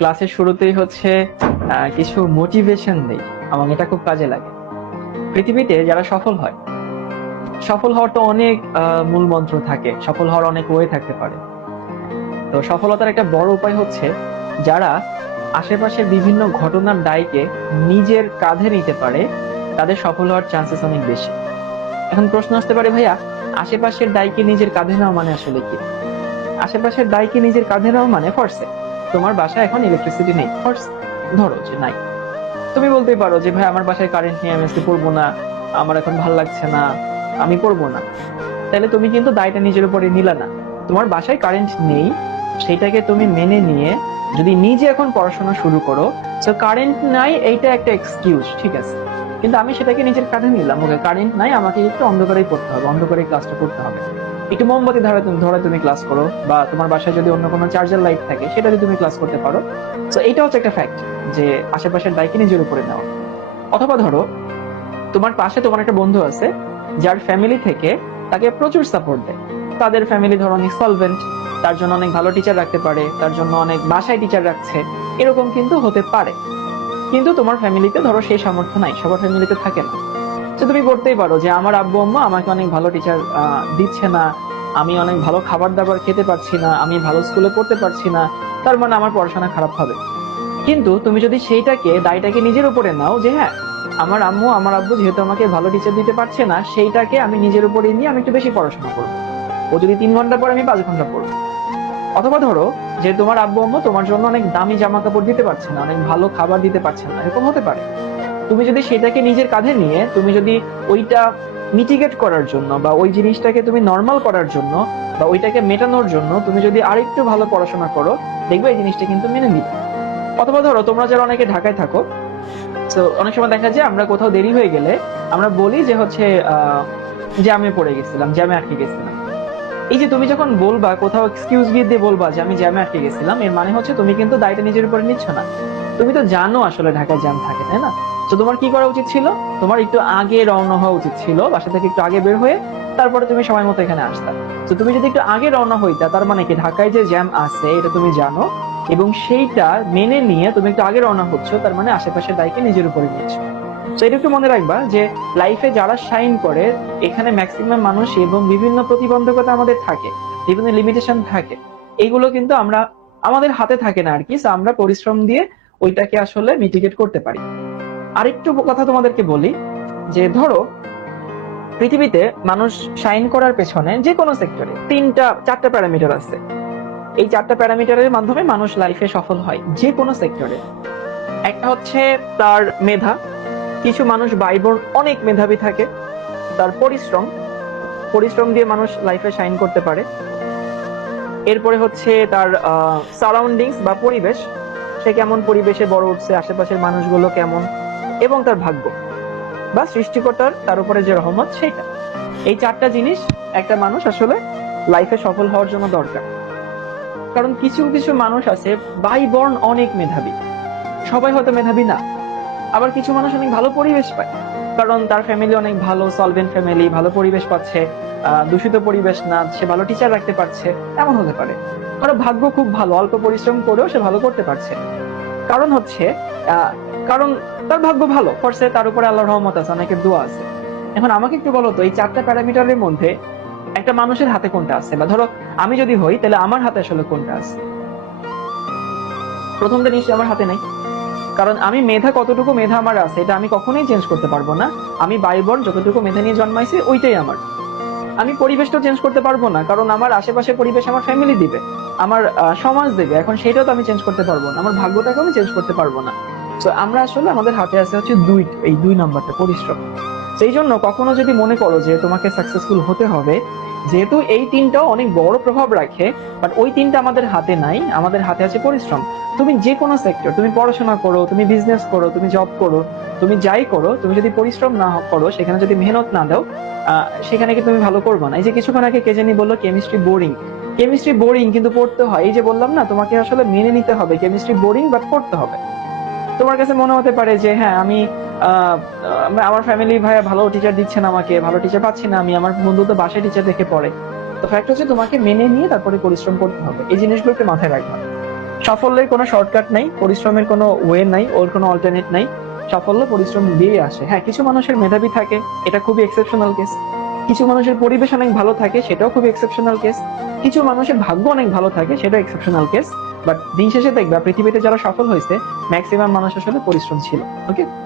ক্লাসের শুরুতেই হচ্ছে কিছু মোটিভেশন দেই। আমার এটা খুব কাজে লাগে। পৃথিবীতে যারা সফল হয়, সফল হওয়ার তো অনেক মূল মন্ত্র থাকে, সফল হওয়ার অনেক ওয়ে থাকতে পারে। তো সফলতার একটা বড় উপায় হচ্ছে যারা আশেপাশের বিভিন্ন ঘটনার দায়কে নিজের কাঁধে নিতে পারে, তাদের সফল হওয়ার চান্সেস অনেক বেশি। এখন প্রশ্ন আসতে পারে, ভাইয়া আশেপাশের দায়কে নিজের কাঁধে নেওয়া মানে আসলে কি? আশেপাশের দায়কে নিজের কাঁধে নেওয়া মানে ফর্সে তোমার বাসায় এখন ইলেকট্রিসিটি নেই, ফর্স ধরো যে নাই, তুমি বলতেই পারো যে ভাই আমার বাসায় কারেন্ট নেই, আমি আজকে পড়বো না, আমার এখন ভাল লাগছে না, আমি পড়বো না। তাহলে তুমি কিন্তু দায়টা নিজের উপরে নিলা না। তোমার বাসায় কারেন্ট নেই, সেটাকে তুমি মেনে নিয়ে যদি নিজে এখন পড়াশোনা শুরু করো, তো কারেন্ট নাই এইটা একটা এক্সকিউজ, ঠিক আছে, কিন্তু আমি সেটাকে নিজের কাঁধে নিলাম, ওকে কারেন্ট নাই, আমাকে একটু অন্ধকারেই পড়তে হবে, অন্ধকারে ক্লাসটা করতে হবে, একটু মোমবাতি ধরে তুমি ক্লাস করো, বা তোমার বাসায় যদি অন্য কোনো চার্জার লাইট থাকে সেটা দিয়ে তুমি ক্লাস করতে পারো। তো এটা হচ্ছে একটা ফ্যাক্ট যে আশেপাশের দায়কে নিজের উপরে নেওয়া। অথবা ধরো তোমার পাশে তোমার একটা বন্ধু আছে যার ফ্যামিলি থেকে তাকে প্রচুর সাপোর্ট দেয়, তাদের ফ্যামিলি ধরো অনেক সলভেন্ট, তার জন্য অনেক ভালো টিচার রাখতে পারে, তার জন্য অনেক বাসায় টিচার রাখছে, এরকম কিন্তু হতে পারে। কিন্তু তোমার ফ্যামিলিতে ধরো সেই সামর্থ্য নাই, সবার ফ্যামিলিতে থাকে না। তো তুমি করতেই পারো যে আমার আব্বু আম্মা আমাকে অনেক ভালো টিচার দিচ্ছে না, আমি অনেক ভালো খাবার দাবার খেতে পারছি না, আমি ভালো স্কুলে পড়তে পারছি না, তার মানে আমার পড়াশোনা খারাপ হবে। কিন্তু তুমি যদি সেইটাকে দায়টাকে নিজের উপরে নাও যে হ্যাঁ, আমার আম্মু আমার আব্বু যেহেতু আমাকে ভালো টিচার দিতে পারছে না, সেইটাকে আমি নিজের উপরে নিয়ে আমি একটু বেশি পড়াশোনা করবো, ও যদি 3 ঘন্টা পড়ে আমি 5 ঘন্টা পড়বো। অথবা ধরো যে তোমার আব্বু আম্মু তোমার জন্য অনেক দামি জামা কাপড় দিতে পারছে না, অনেক ভালো খাবার দিতে পারছে না, এরকম হতে পারে। তুমি যদি সেটাকে নিজের কাঁধে নিয়ে তুমি যদি ওইটা মিটিগেট করার জন্য বা ওই জিনিসটাকে তুমি নর্মাল করার জন্য বা ওইটাকে মেটানোর জন্য তুমি যদি আরেকটু ভালো পড়াশোনা করো, দেখবে এই জিনিসটা কিন্তু মেনে নিবে। অথবা ধরো তোমরা যারা অনেকে ঢাকায় থাকো, তো অনেক সময় দেখা যায় আমরা কোথাও দেরি হয়ে গেলে আমরা বলি যে হচ্ছে জ্যামে পড়ে গেছিলাম, জ্যামে আটকে গেছিলাম। এই যে তুমি যখন বলবা কোথাও এক্সকিউজ দিয়ে বলবা যে আমি জ্যামে আটকে গেছিলাম, এর মানে হচ্ছে তুমি কিন্তু দায়টা নিজের উপরে নিচ্ছ না। তুমি তো জানো আসলে ঢাকায় জ্যাম থাকে, তাই না? তো তোমার কি করা উচিত ছিল? তোমার একটু আগে রওনা হওয়া উচিত ছিল, বাসা থেকে একটু আগে বের হয়ে তারপরে তুমি সময় মতো এখানে আসতা। তো তুমি যদি একটু আগে রওনা হইতা, তার মানে কি ঢাকায় যে জ্যাম আছে এটা তুমি জানো, এবং সেইটা মেনে নিয়ে তুমি একটু আগে রওনা হচ্ছ, তার মানে আশেপাশের দায়কে নিজের উপরে নিচ্ছ। তো এটা একটু মনে রাখবা যে লাইফে যারা শাইন করে, এখানে ম্যাক্সিমাম মানুষ এবং বিভিন্ন প্রতিবন্ধকতা আমাদের থাকে, বিভিন্ন লিমিটেশন থাকে, এইগুলো কিন্তু আমরা আমাদের হাতে থাকে না আর কি। So আমরা পরিশ্রম দিয়ে ওইটাকে আসলে মিটিগেট করতে পারি। আরেকটু কথা তোমাদেরকে বলি যে ধরো পৃথিবীতে মানুষ শাইন করার পেছনে যে কোনো সেক্টরে 4টা প্যারামিটার আছে। এই 4টা প্যারামিটারের মাধ্যমে মানুষ লাইফে সফল হয় যে কোনো সেক্টরে। একটা হচ্ছে তার মেধা, কিছু মানুষ বাইবর্ন অনেক মেধাবী থাকে। তার পরিশ্রম, পরিশ্রম দিয়ে মানুষ লাইফে শাইন করতে পারে। এরপরে হচ্ছে তার সারাউন্ডিংস বা পরিবেশ, সে কেমন পরিবেশে বড় উঠছে, আশেপাশের মানুষগুলো কেমন, এবং তার ভাগ্য বা সৃষ্টিকর্তার তার উপরে যে রহমত সেটা। এই 4টা জিনিস একটা মানুষ আসলে লাইফে সফল হওয়ার জন্য দরকার। কারণ কিছু কিছু মানুষ আছে বাইবর্ন অনেক মেধাবী, সবাই হয়তো মেধাবী না। আবার কিছু মানুষ অনেক ভালো পরিবেশ পায়, কারণ তার ফ্যামিলি অনেক ভালো সলভেন্ট ফ্যামিলি, ভালো পরিবেশ পাচ্ছে, দূষিত পরিবেশ না, সে ভালো টিচার রাখতে পারছে, এমন হতে পারে। কারো ভাগ্য খুব ভালো, অল্প পরিশ্রম করেও সে ভালো করতে পারছে। কারণ হচ্ছে আহ কারণ তার ভাগ্য ভালো করছে, তার উপরে আল্লাহর রহমত আছে, অনেকের দোয়া আছে। এখন আমাকে একটু বলো তো, এই 4টা প্যারামিটারের মধ্যে একটা মানুষের হাতে কোনটা আছে? বা ধরো আমি যদি হই তাহলে আমার হাতে আসলে কোনটা আছে? প্রথমটা নিশ্চয়ই আমার হাতে নাই। কারণ আমি মেধা, কতটুকু মেধা আমার আছে এটা আমি কখনোই চেঞ্জ করতে পারবো না। আমি বাইবর্ন যতটুকু মেধা নিয়ে জন্মাইছি ওইটাই আমার। আমি পরিবেশটা চেঞ্জ করতে পারবো না, কারণ আমার আশেপাশে পরিবেশ আমার ফ্যামিলি দিবে, আমার সমাজ দেবে, এখন সেটাও তো আমি চেঞ্জ করতে পারবো না। আমার ভাগ্যটাকেও আমি চেঞ্জ করতে পারবো না। তো আমরা আসলে আমাদের হাতে আছে হচ্ছে এই 2 নাম্বারটা, পরিশ্রম। সেই জন্য কখনো যদি মনে করো যে তোমাকে সাকসেসফুল হতে হবে, যেহেতু এই 3টাও অনেক বড় প্রভাব রাখে, বাট ওই 3টা আমাদের হাতে নাই, আমাদের হাতে আছে পরিশ্রম। তুমি যে কোনো সেক্টর, তুমি পড়াশোনা করো, তুমি বিজনেস করো, তুমি জব করো, তুমি যাই করো, তুমি যদি পরিশ্রম না করো, সেখানে যদি মেহনত না দাও, সেখানে কি তুমি ভালো করবে না? এই যে কিছুক্ষণ আগে কে জানি বললো কেমিস্ট্রি বোরিং, কেমিস্ট্রি বোরিং কিন্তু পড়তে হয়। এই যে বললাম না, তোমাকে আসলে মেনে নিতে হবে কেমিস্ট্রি বোরিং, বাট পড়তে হবে। তোমার কাছে মনে হতে পারে যে হ্যাঁ আমি আহ আমার ফ্যামিলি ভাইয়া ভালো টিচার দিচ্ছে না, আমাকে ভালো টিচার পাচ্ছি না, আমি আমার বন্ধু তো বাসায় টিচার দেখে পড়ে। তো ফ্যাক্ট হচ্ছে তোমাকে মেনে নিয়ে তারপরে পরিশ্রম করতে হবে, এই জিনিসগুলো একটু মাথায় রাখবা। সাফল্যের কোনো শর্টকাট নাই, পরিশ্রমের কোনো ওয়ে নাই, ওর কোনো অল্টারনেট নাই। সাফল্য পরিশ্রম দিয়ে আসে। হ্যাঁ, কিছু মানুষের মেধাবী থাকে, এটা খুবই এক্সেপশনাল কেস। কিছু মানুষের পরিবেশ অনেক ভালো থাকে, সেটাও খুবই এক্সেপশনাল কেস। কিছু মানুষের ভাগ্য অনেক ভালো থাকে, সেটাও এক্সেপশনাল কেস। বাট দিন শেষে দেখবা পৃথিবীতে যারা সফল হয়েছে ম্যাক্সিমাম মানুষ আসলে পরিশ্রম ছিল। ওকে।